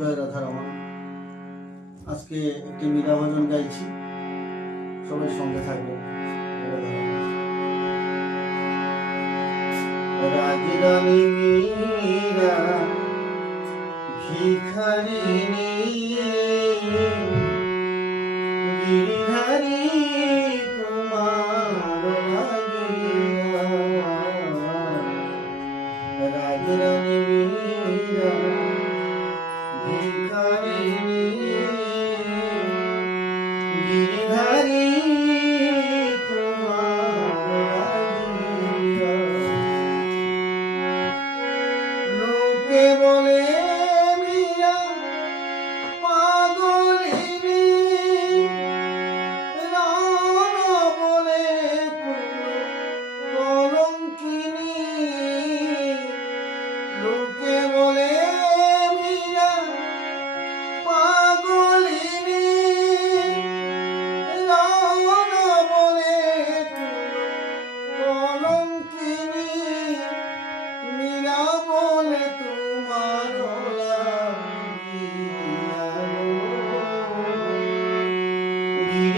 জয় রাধারমন আজকে একটি মীরা ভজন গাইছি। সবাই সঙ্গে থাকবে। রাজরানী মীরা ভিখারিণী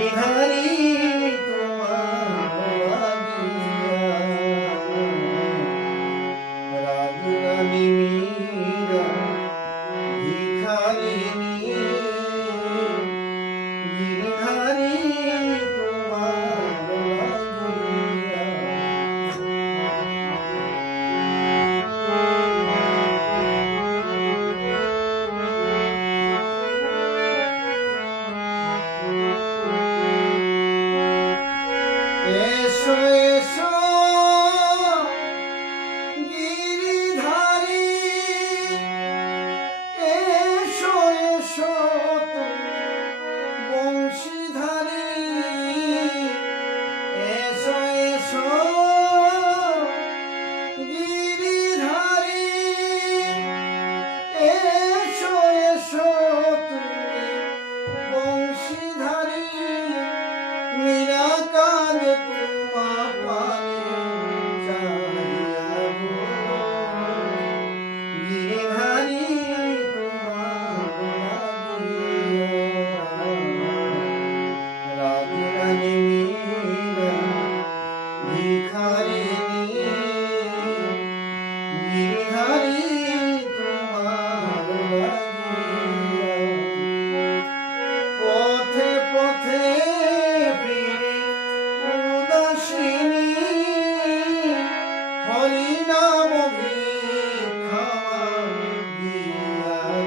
Amen. eso, eso.